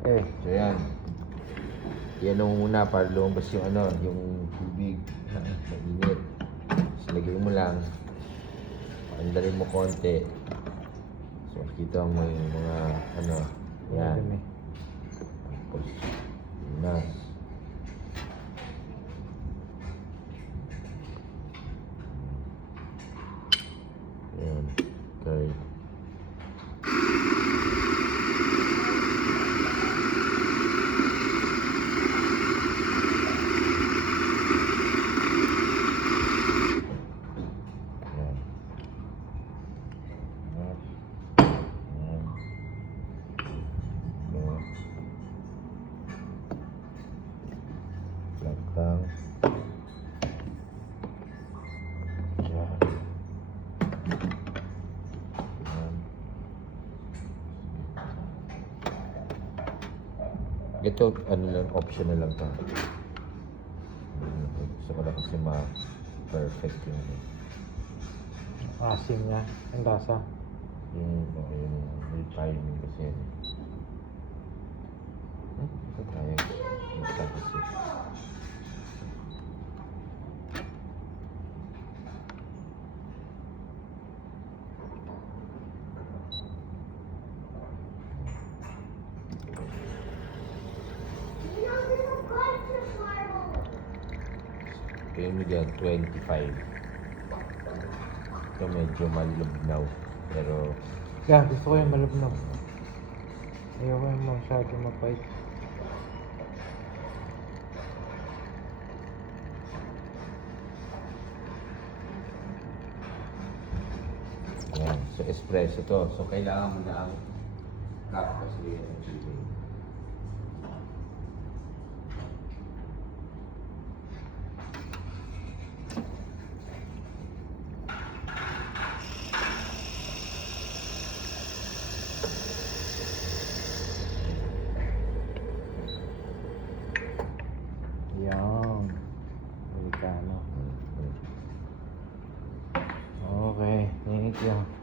So yan. Yan ang muna para lumabas yung yung tubig. Mainit. Silagay mo lang. Paandalin mo konti. So kita mo yung mga yan. Tapos, yun na. Yan. Okay. Langkang. Yan. Yan. Ito, lang, optional lang to. Gusto ko na kasi ma-perfect yung asim niya, ang lasa. yung timing kasi yan. Ito tayo. Basta kasi. Kaya mo dyan, 25. Ito medyo malubnaw. Pero, Yeah, gusto ko yung malubnog. Ayoko yung masyado mapait. yan. So, espresso to. So, kailangan mo na ang cup kasi yan ang chili. Yan. Americano. Okay, thank you.